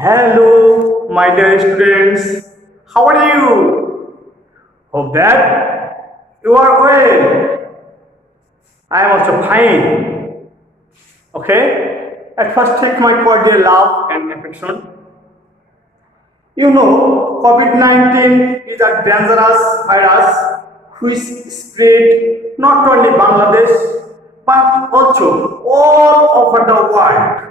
Hello, my dear students. How are you? Hope that you are well. I am also fine. Okay? At first, take my cordial love and affection. You know, COVID-19 is a dangerous virus which spread not only Bangladesh but also all over the world.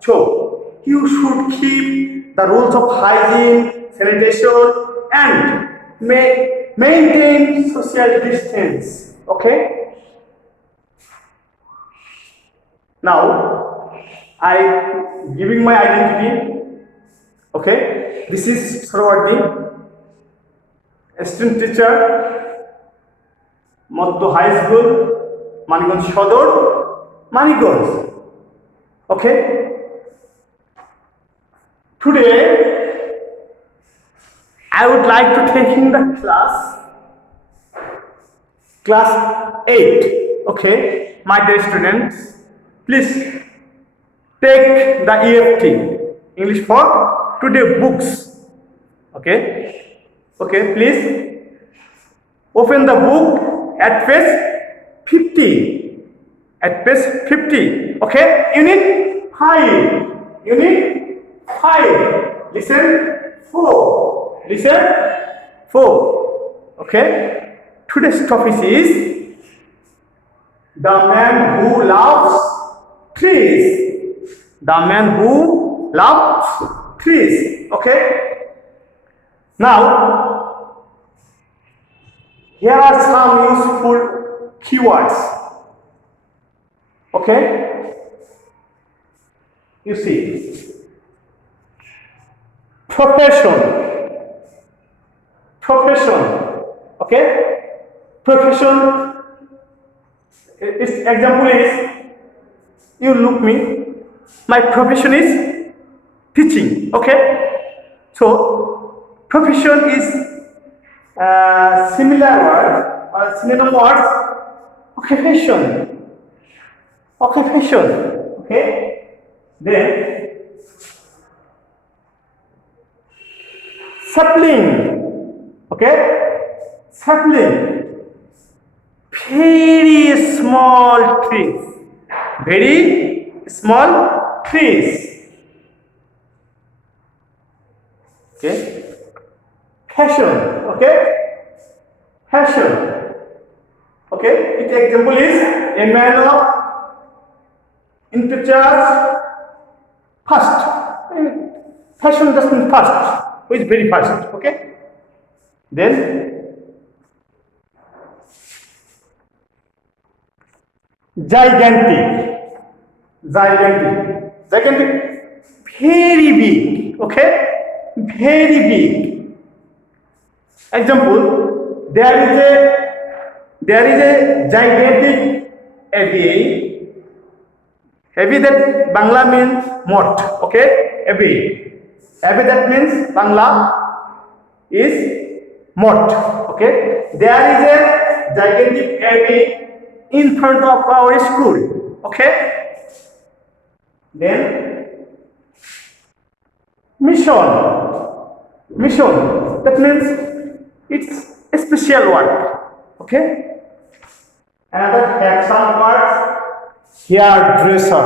So, you should keep the rules of hygiene, sanitation, and maintain social distance. Okay? Now, I giving my identity. Okay, this is Sarwadi, assistant teacher, Maddo High School, Maniganj Shodor, Maniganj. Okay, today I would like to take in the class 8. Okay, my dear students, please take the EFT, English for today books. Okay, please open the book at page 50. At page 50. Okay, unit 5. Listen 4. Okay, today's topic is the man who loves trees. The man who loves trees. Okay, now here are some useful keywords. Okay, you see, profession. Okay, profession. Its example is, you look me, my profession is teaching. Okay, so profession is similar word or synonym words. Occupation. Okay, then sapling. Okay, sapling, very small trees. Okay, fashion. Okay, its example is a man of intercharge fast. Fashion just means fast, who is very fast. Okay, then gigantic, very big. Okay, very big. Example, there is a gigantic abbey. Abbey, that Bangla means mort. Okay, abbey that means Bangla is mort. Okay, there is a gigantic abbey in front of our school. Okay, then mission, that means it's a special work. Okay, another have some words. Hairdresser.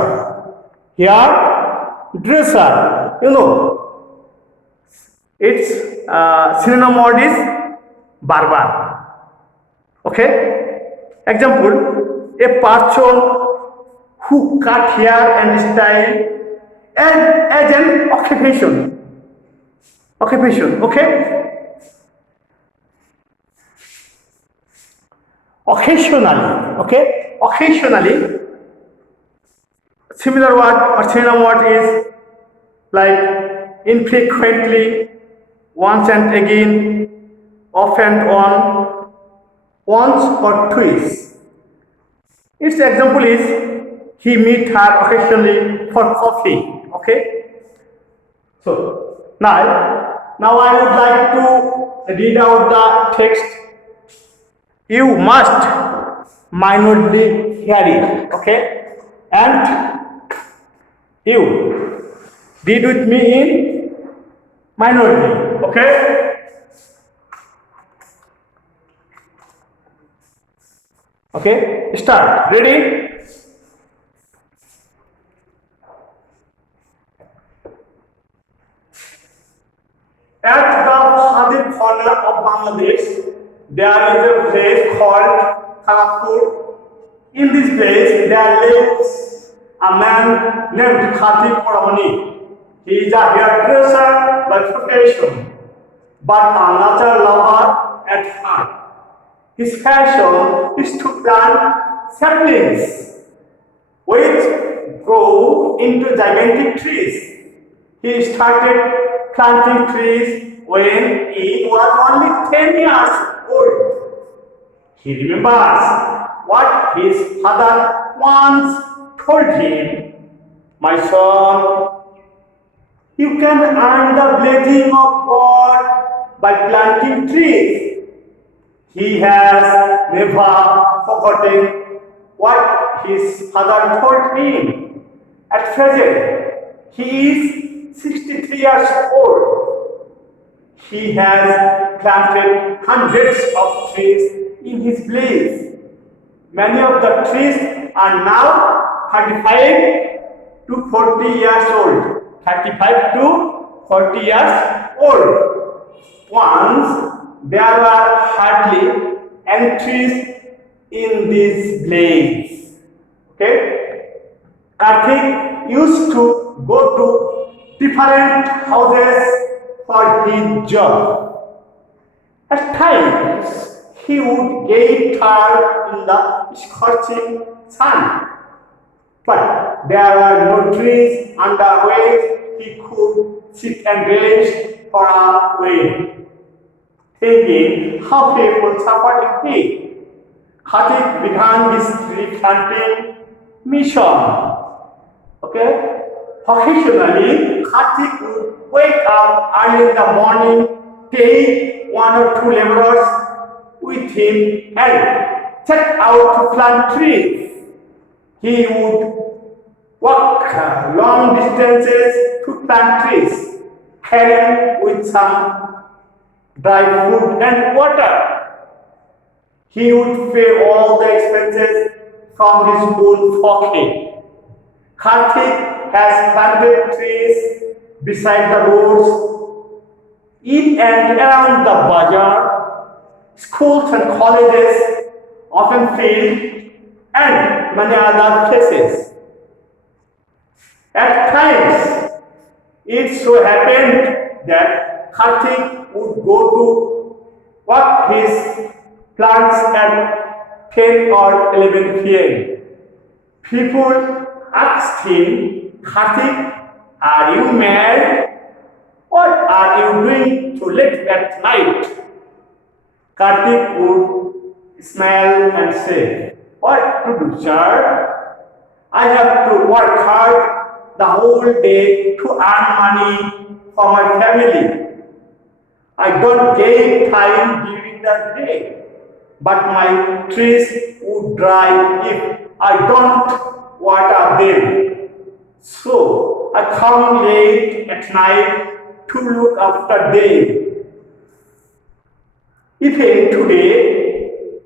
You know, its synonym word is barber. Okay, example, a person who cut hair and style as an occupation. Okay, occasionally, similar word or synonym word is like infrequently, once and again, off and on, once or twice. Its example is, he meet her occasionally for coffee. Okay, so now I would like to read out the text. You must minutely hear it. Okay, and you read with me in minority. Okay? Okay, start. Ready? At the southern corner of Bangladesh, there is a place called Kharagpur. In this place, there lives a man named Khatib Paramani. He is a hairdresser by profession, but a nature lover at heart. His passion is to plant saplings which grow into gigantic trees. He started planting trees when he was only 10 years old. He remembers what his father once told him, "My son, you can earn the blessing of God by planting trees." He has never forgotten what his father told him. At present, he is 63 years old. He has planted hundreds of trees in his place. Many of the trees are now 35 to 40 years old. 35 to 40 years old. Once there were hardly any trees in this place. Okay? Karthik used to go to different houses for his job. At times, he would get tired in the scorching sun, but there were no trees under which he could sit and rest for a while. Thinking how people suffered in heat, Khatib began his tree planting mission. Okay? Occasionally, Khatib would wake up early in the morning, take one or two laborers with him, and set out to plant trees. He would walk long distances to plant trees, carrying with some dry food and water. He would pay all the expenses from his own pocket. Karthik has planted trees beside the roads, in and around the bazaar, schools and colleges, open field, and many other places. At times, it so happened that Karthik would go to work his plants at 10 or 11 p.m. People asked him, "Karthik, are you mad? What are you doing so late at night?" Karthik would smile and say, "What to do, sir? I have to work hard the whole day to earn money for my family. I don't get time during the day, but my trees would dry if I don't water them. So I come late at night to look after them." Even today,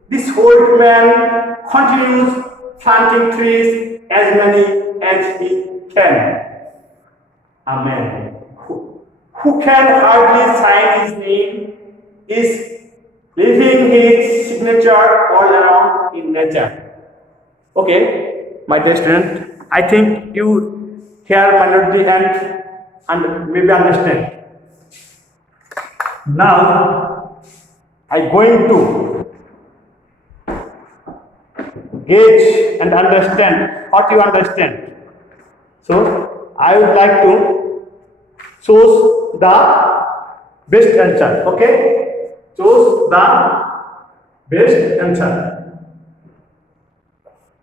this old man continues planting trees as many as he can. Amen. Who can hardly sign his name is leaving his signature all around in nature. Okay, my dear student, I think you hear my melody and maybe understand. Now, I going to gauge and understand what you understand. So, I would like to choose the best answer. Okay, choose the best answer.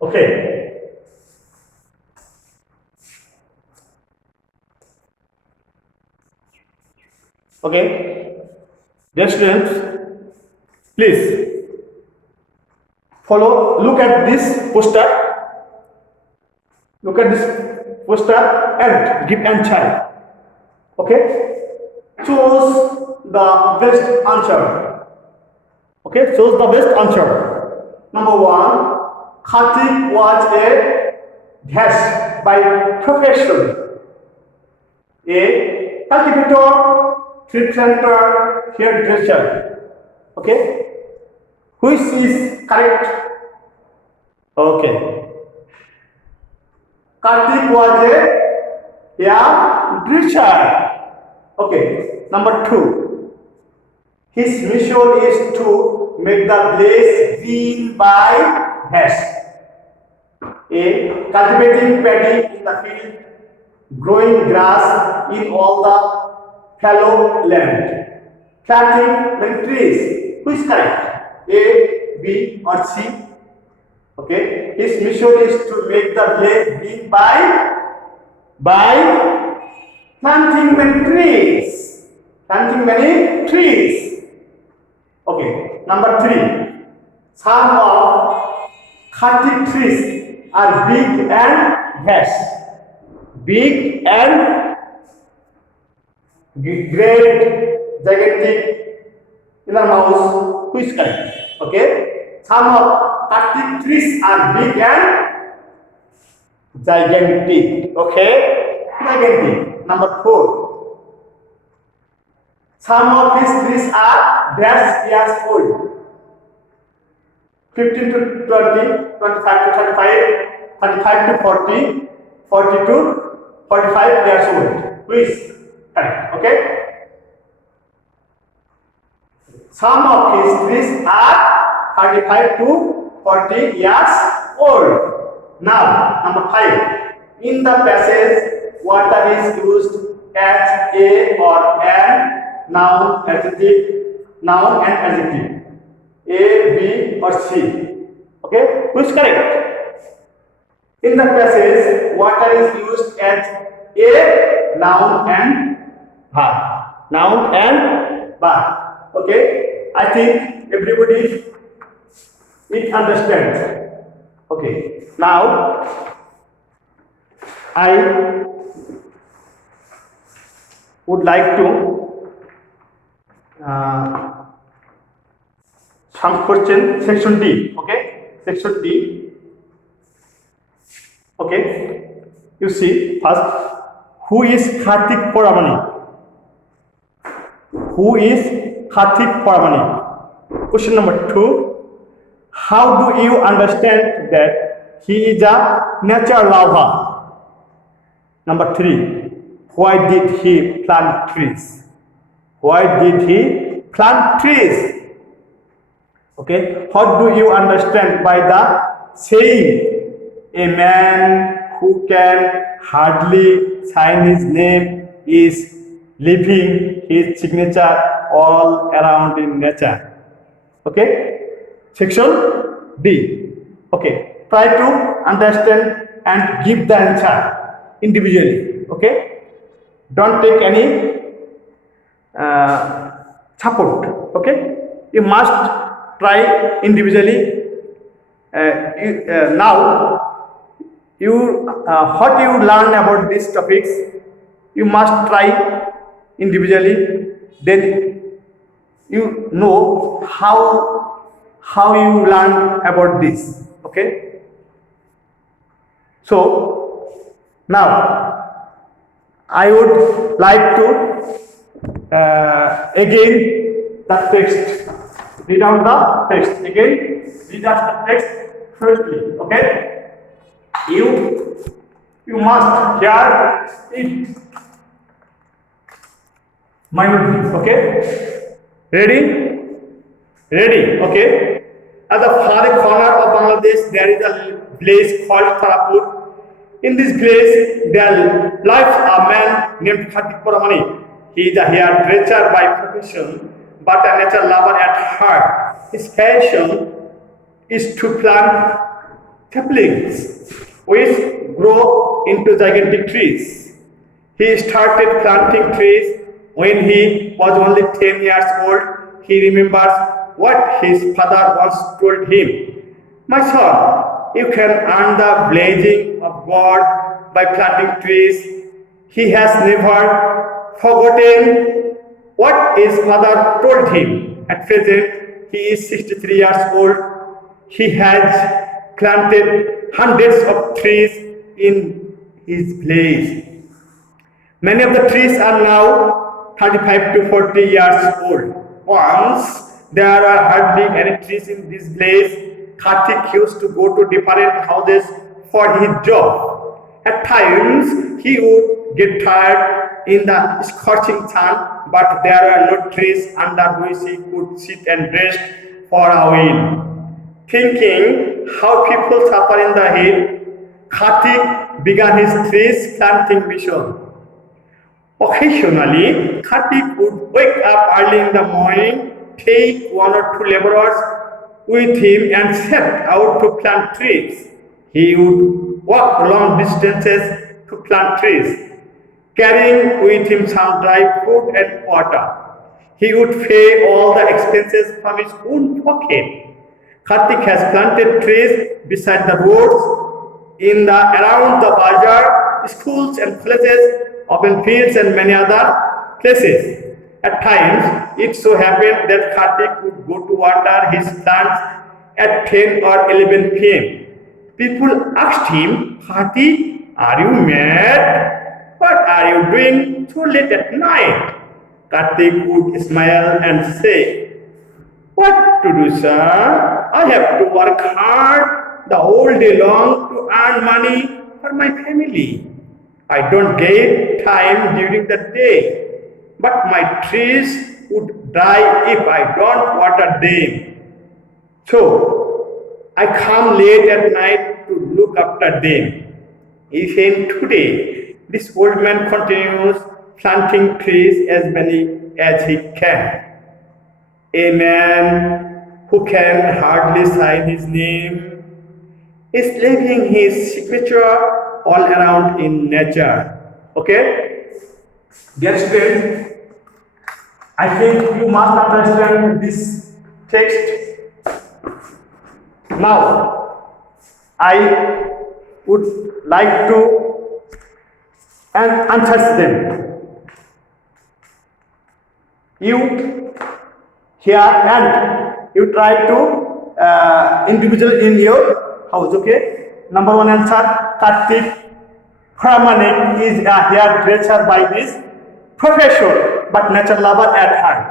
Okay. Okay. Dear students, please follow. Look at this poster. Look at this poster and give answer. Okay, choose the best answer. Okay, choose the best answer. Number one, Karthik was a dash by profession. A cultivator, tree planter, hairdresser. Okay, which is correct? Okay, Karthik was a hairdresser. Okay, number two, his mission is to make the place green by dash. A cultivating paddy in the field, growing grass in all the fallow land, planting many trees. Who is correct? A, B, or C? Okay, his mission is to make the place green by planting many trees. Planting many trees. Okay, number three. Some of Karthik trees are big and dash. Big and great, gigantic, enormous. Who is correct? Okay, some of Karthik trees are big and gigantic. Okay, gigantic. Number four. Some of his trees are dash years old. 15 to 20, 25 to 35, 35 to 40, 40 to 45 years old. Who is correct? Okay. Some of his trees are 35 to 40 years old. Now, number 5. In the passage, water is used as a or an noun, adjective, noun and adjective. A, B, or C. Okay, who is correct? In the passage, water is used as a noun and verb. Noun and verb. Okay, I think everybody it understands. Okay, now I would like to some question, section D. Okay, section D. Okay, you see first, who is Karthik Poramani? Who is Karthik Poramani? Question number 2. How do you understand that he is a nature lover? Number 3. Why did he plant trees? Why did he plant trees? Okay, what do you understand by the saying a man who can hardly sign his name is leaving his signature all around in nature? Okay, section D. Okay, try to understand and give the answer individually. Okay, don't take any support. Okay, you must try individually. Now you what you learn about these topics, you must try individually, then you know how you learn about this. Okay, so now I would like to again the text. Read out the text again. Read out the text firstly. Okay, you must hear it minutely. Okay, ready? Okay, at the far corner of Bangladesh there is a place called Tarapur. In this place there lives a man named Karthik Poramani. He is a hairdresser by profession but a nature lover at heart. His passion is to plant saplings which grow into gigantic trees. He started planting trees when he was only 10 years old. He remembers what his father once told him. My son, you can earn the blessing of God by planting trees. He has never forgotten what his father told him. At present, he is 63 years old. He has planted hundreds of trees in his village. Many of the trees are now 35 to 40 years old. Once there are hardly any trees in this village. Karthik used to go to different houses for his job. At times, he would get tired in the scorching sun, but there are no trees under which he could sit and rest for a while. Thinking how people suffer in the heat, Karthik began his trees planting mission. Occasionally, Karthik would wake up early in the morning, take one or two laborers with him and set out to plant trees. He would walk long distances to plant trees, carrying with him some dry food and water. He would pay all the expenses from his own pocket. Karthik has planted trees beside the roads, in the around the bazaar, schools and colleges, open fields and many other places. At times, it so happened that Karthik would go to water his plants at 10 or 11 p.m. People asked him, Karthik, are you mad? What are you doing so late at night? Karthik would smile and say, what to do, sir? I have to work hard the whole day long to earn money for my family. I don't get time during the day. But my trees would die if I don't water them. So, I come late at night to look after them. Even today, this old man continues planting trees as many as he can. A man who can hardly sign his name is leaving his signature all around in nature. Okay? Dear students, I think you must understand this text. Now, I would like to answer them. You here and you try to individual in your house, okay? Number one answer, Karthik Pramanik is a hairdresser by this profession, but nature lover at heart.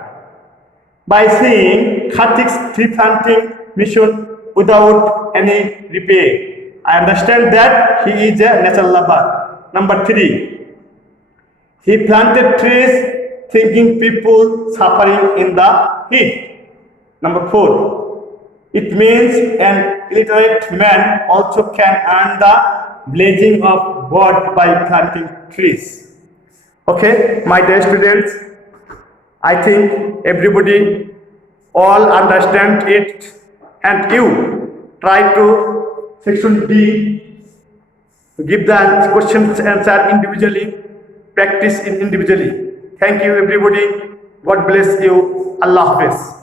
By seeing Karthik's tree planting mission without any repay, I understand that he is a nature lover. Number three, he planted trees thinking people suffering in the heat. Number four, it means an illiterate man also can earn the blessing of God by planting trees. Okay, my dear students, I think everybody all understand it, and you try to section D, give the questions answer individually, practice in individually. Thank you everybody. God bless you. Allah Hafiz.